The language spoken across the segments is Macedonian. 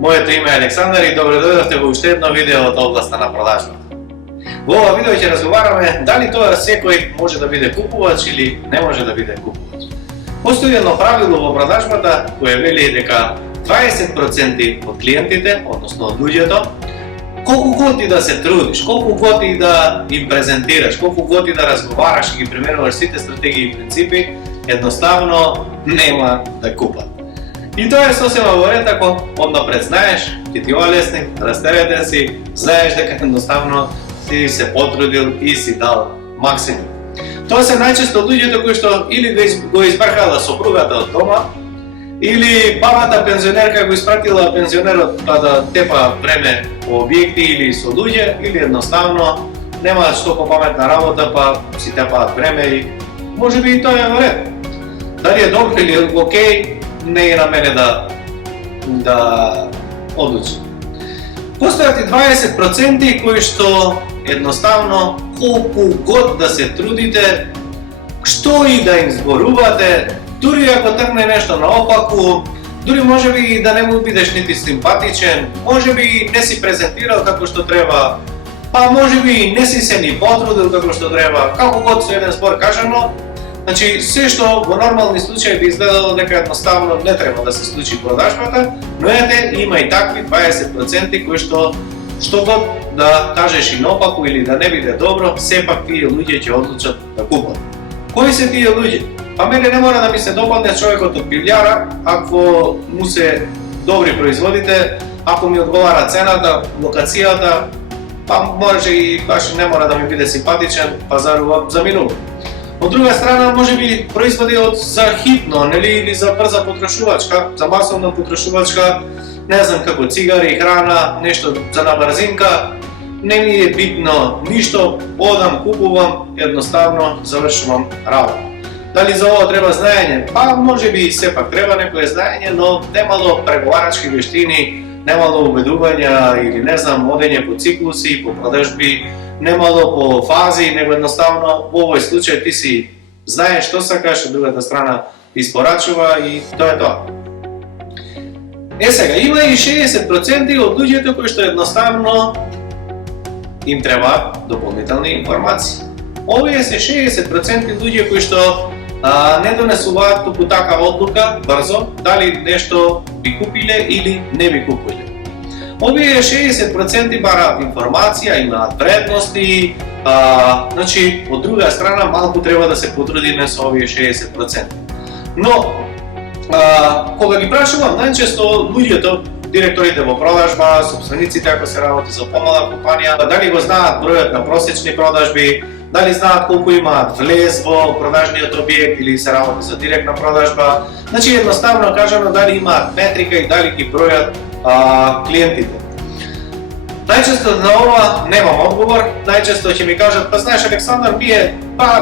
Моето име е Александар и добре дојдовте во уште едно видео од областа на продажбата. Во ова видео ќе разговараме дали тоа секој може да биде купувач или не може да биде купувач. Постои едно правило во продажбата кое вели дека 20% од клиентите, односно од луѓето, колку год и да се трудиш, колку год и да им презентираш, колку год и да разговараш и ги применуваш сите стратегии и принципи, едноставно нема да купат. И тоа е сосема во ред ако однапред знаеш, ќе ти олесни, растеретен си, знаеш дека едноставно си се потрудил и си дал максимум. Тоа се најчесто луѓето кои што или го избркала сопругата од дома, или бабата пензионерка го испратила пензионерот па да тепа време по објекти или со луѓе, или едноставно немаат што попаметна работа па си тепаат време и можеби и тоа е во ред. Дали е добро или окей, не е на мене да одлучам. Постојат и 20% кои што едноставно колку год да се трудите, што и да им зборувате, дури ако тргне нешто наопаку, дури можеби и да не му бидеш нити симпатичен, можеби не си презентирал како што треба, па можеби и не си се ни потрудил како што треба, како год со еден збор кажано. Значи, се што во нормални случаи би изгледало дека едноставно не треба да се случи продажбата, но ете, има и такви 20% кои што год да кажеш и наопаку или да не биде добро, сепак тие луѓе ќе одлучат да купат. Кои се тие луѓе? Па мене не мора да ми се допадне човекот од пивљара, ако му се добри производите, ако ми одговара цената, локацијата, па може и баш не мора да ми биде симпатичен, пазарува за минува. Од друга страна, можеби производи од за хитно, нели, или за брза потрошувачка, за масовна потрошувачка, не знам како цигари, храна, нешто за на брзинка, не ми е битно ништо, одам, купувам, едноставно завршувам работа. Дали за ова треба знаење? Па можеби и сепак треба некое знаење, но немало преговарачки вештини, немало убедувања или не знам, одење по циклуси, по продажби, немало по фази, него едноставно во овој случај ти си знаеш што сакаш, од другата страна испорачува и тоа е тоа. Сега, има и 60% од луѓето кои што едноставно им треба дополнителни информации. Овие се 60% луѓе кои што не донесуваат туку така одлука брзо, дали нешто би купиле или не би купиле. Овие 60% бараат информација, имаат вредности, значи, од друга страна, малку треба да се потрудиме со овие 60%. Но, кога ги прашувам најчесто луѓето, директорите во продажба, собствениците ако се работи за помала компанија, дали го знаат бројот на просечни продажби, дали знаат колку имаат влез во продажниот објект или се работи за директна продажба, значи едноставно кажано дали имаат метрика и дали ги бројат клиентите. Најчесто на ова немам одговор, најчесто ќе ми кажат, па знаеш Александар,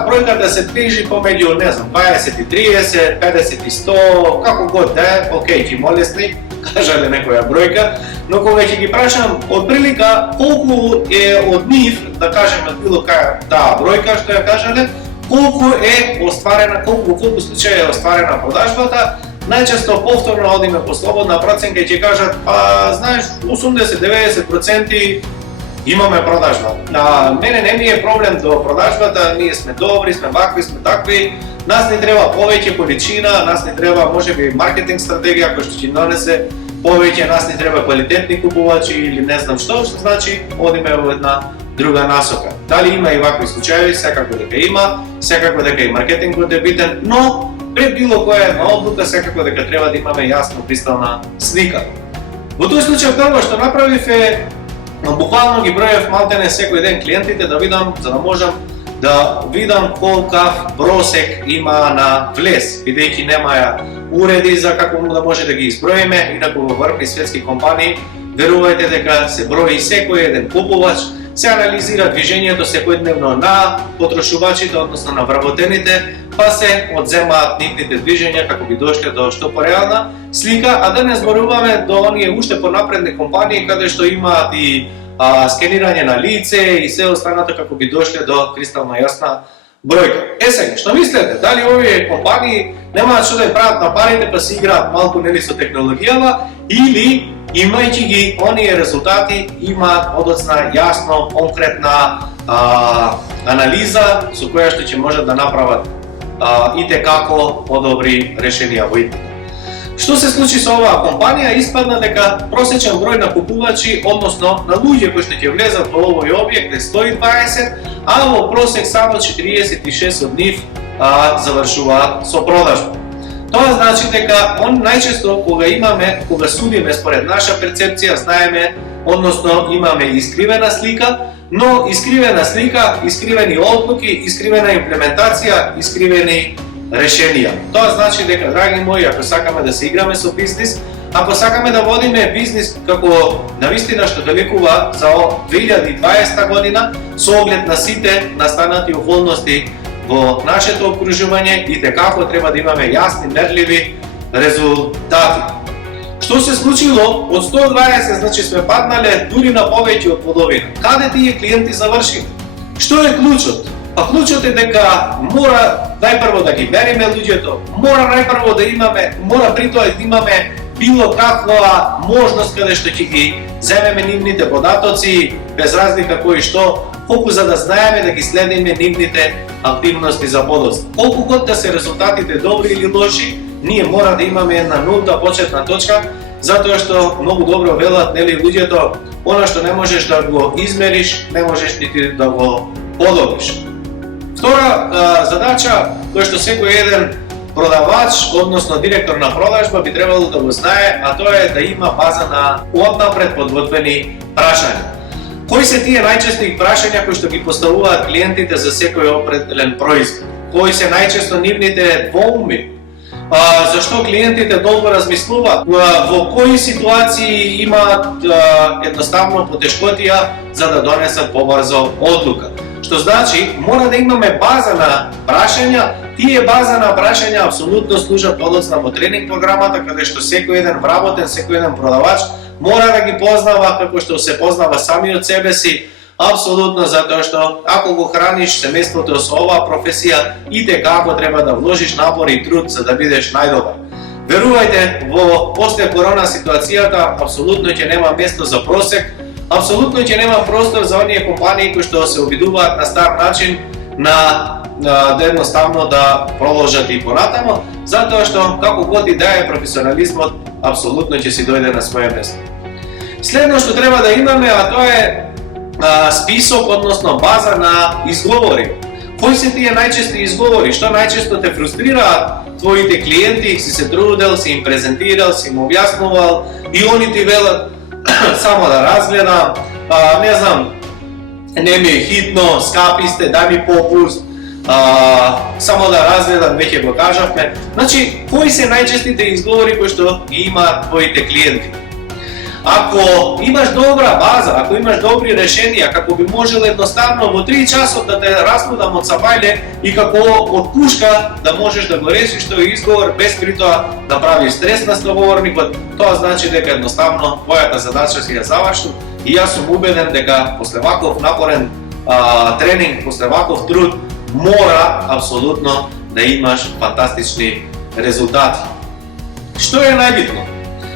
бројката се движи помеѓу, не знам, 20 и 30, 50 и 100, како год да е, окей, ќе молесни, кажале некоја бројка, но кога ќе ги прашам од прилика колку е од нив, да кажеме од било каја таа бројка што ја кажале, колку е остварена, колку случаи е остварена продажбата, најчесто повторно одиме по слободна проценка и ќе кажат, па знаеш 80-90% имаме продажба. Мене не ми е проблем до продажбата, ние сме добри, сме вакви, сме такви, нас не треба повеќе количина, нас не треба можеби маркетинг стратегија која што ќе донесе повеќе, нас не треба квалитетни купувачи или не знам што значи одиме во една друга насока. Дали има и вакви случаи, секако дека има, секако дека и маркетингот е битен, но пред било која една одлука секако дека треба да имаме јасно кристална слика. Во тој случај прво што направив е буквално ги броев малтене секој ден клиентите да видам, за да можам да видам колкав просек има на влез, бидејќи немаја уреди за како да може да ги изброиме, инаку во врвни светски компании верувајте дека се брои секој еден купувач, се анализира движењето секојдневно на потрошувачите, односно на вработените, па се одземаат нивните движења како би дошле до што пореална слика, а да не зборуваме до оние уште понапредни компании каде што имаат и скенирање на лице и се останато како би дошле до кристално јасна бројка. Сега, што мислите? Дали овие компании немаат што да прават на парите па си играат малку нели со технологијава или имајќи ги оние резултати имаат одоцна јасно конкретна анализа со која што ќе можат да направат и како подобри решенија во идните. Што се случи со оваа компанија? Испадна дека просечен број на купувачи, односно на луѓе кои што ќе влезат во овој објект е 120, а во просек само 46 од нив завршуваат со продажба. Тоа значи дека најчесто кога судиме според наша перцепција, знаеме, односно имаме искривена слика, но искривена слика, искривени одлуки, искривена имплементација, искривени решенија. Тоа значи дека, драги мои, ако сакаме да се играме со бизнис, ако сакаме да водиме бизнис како навистина што далекува за 2020 година, со оглед на сите настанати околности во нашето окружување, и како треба да имаме јасни, мерливи резултати. Што се случило? Од 120, значи сме паднале дури на повеќе од половина. Каде тие клиенти завршиле? Што е клучот? Па клучот е дека мора најпрво да ги мериме луѓето, мора најпрво да имаме, мора при тоа да имаме било каква можност каде што ќе ги земеме нивните податоци, без разлика кој што, колку за да знаеме да ги следиме нивните активности за подоцна. Колку год да се резултатите добри или лоши, ние мора да имаме една нулта почетна точка, затоа што многу добро велат нели луѓето, она што не можеш да го измериш, не можеш нити да го подобриш. Втора задача која што секој еден продавач, односно директор на продажба би требало да го знае, а тоа е да има база на однапред подготвени прашања. Кои се тие најчести прашања кои што ги поставуваат клиентите за секој определен производ? Кои се најчесто нивните двоуми? Зашто клиентите долго размислуваат? Во кои ситуации имаат едноставно потешкотија за да донесат побрзо одлука? Што значи, мора да имаме база на прашања. Тие база на прашања апсолутно служат подоцна во тренинг програмата, каде што секој еден вработен, секој еден продавач мора да ги познава како што се познава самиот себе си, апсолутно, затоа што ако го храниш семејството со оваа професија, и како треба да вложиш напор и труд за да бидеш најдобар. Верувајте, во после корона ситуацијата апсолутно ќе нема место за просек, апсолутно ќе нема простор за оние компании кои што се обидуваат на стар начин да едноставно да продолжат и понатамо, затоа што како год и да е професионализмот апсолутно ќе си дојде на свое место. Следно што треба да имаме, а тоа е список, односно база на изговори. Кои се тие најчести изговори? Што најчесто те фрустрираат твоите клиенти? Си се трудел, си им презентирал, си им објаснувал и они ти велат само да разгледам, не знам, не ми е хитно, скапи сте, дај ми попуст, само да разгледам, веќе го кажавме. Значи, кои се најчестите изговори кои што ги имаат твоите клиенти? Ако имаш добра база, ако имаш добри решенија, како би можел едноставно во 3 часот да те распудам од сабајле и како од пушка да можеш да го решиш тој изговор без при тоа да правиш стрес на соговорникот, тоа значи дека едноставно твојата задача си ја завршил и јас сум убеден дека после ваков напорен тренинг, после ваков труд, мора апсолутно да имаш фантастични резултати. Што е најбитно?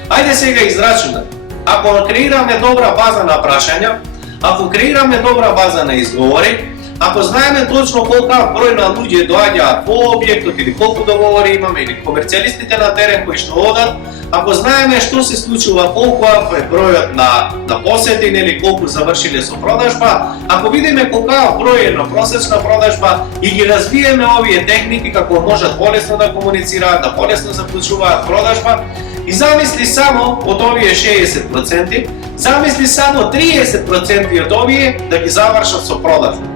Ајде сега израчунаме. Ако креираме добра база на прашања, ако креираме добра база на изговори, ако знаеме точно колка број на луѓе доаѓаат во објектот или колку договори имаме или комерцијалистите на терен кои што одат, ако знаеме што се случува, колку е бројот на посетени или колку завршиле со продажба, ако видиме колка број е на просечна продажба и ги развиеме овие техники како можат полесно да комуницираат, да полесно заклучуваат продажба, и замисли само од овие 60%, замисли само 30% од овие да ги завршат со продажба.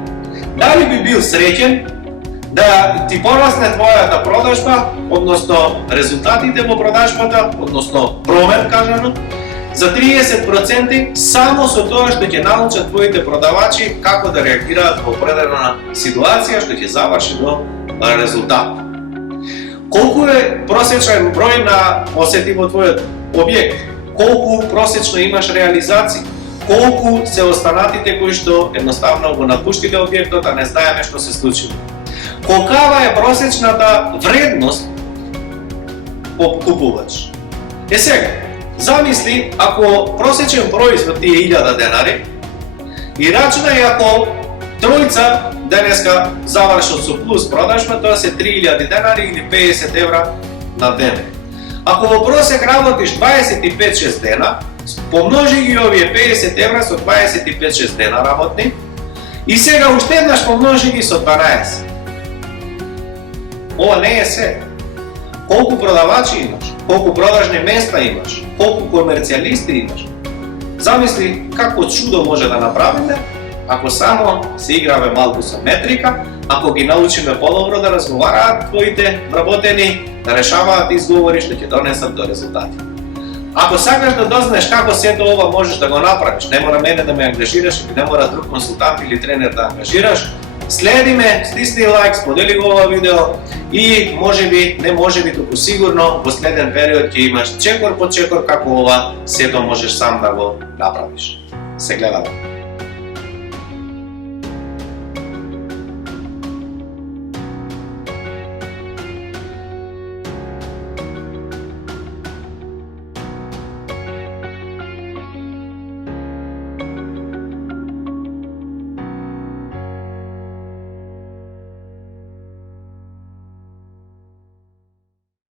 Дали би бил среќен да ти порасне твојата продажба, односно резултатите во продажбата, односно промер кажано, за 30% само со тоа што ќе научат твоите продавачи како да реагираат во определена ситуација што ќе заврши до резултат. Колку е просечен број на посети во твојот објект? Колку просечно имаш реализации? Колку се останатите кои што едноставно го напуштиле објектот, а не знаеме што се случило? Колкава е просечната вредност по купувач? Сега, замисли ако просечен производ ти е 1000 денари и рачунај ако тројца денеска завршат со плюс продажба, тоа се 3000 денари или 50 евра на ден. Ако во просек работиш 25-6 дена, помножи ги овие 50 евра со 25-6 дена работни и сега уште еднаш помножи ги со 12. Ова не е се. Колку продавачи имаш, колку продажни места имаш, колку комерцијалисти имаш. Замисли како чудо може да направиме ако само се играме малку со метрика, ако ги научиме подобро да разговараат твоите вработени, да решаваат изговори што ќе донесат до резултати. Ако сакаш да дознаеш како сето ова можеш да го направиш, не мора мене да ме ангажираш или не мора друг консултант или тренер да ангажираш, следи ме, стисни лайк, сподели го ова видео и можеби туку сигурно во следен период ќе имаш чекор по чекор како ова сето можеш сам да го направиш. Се гледаме.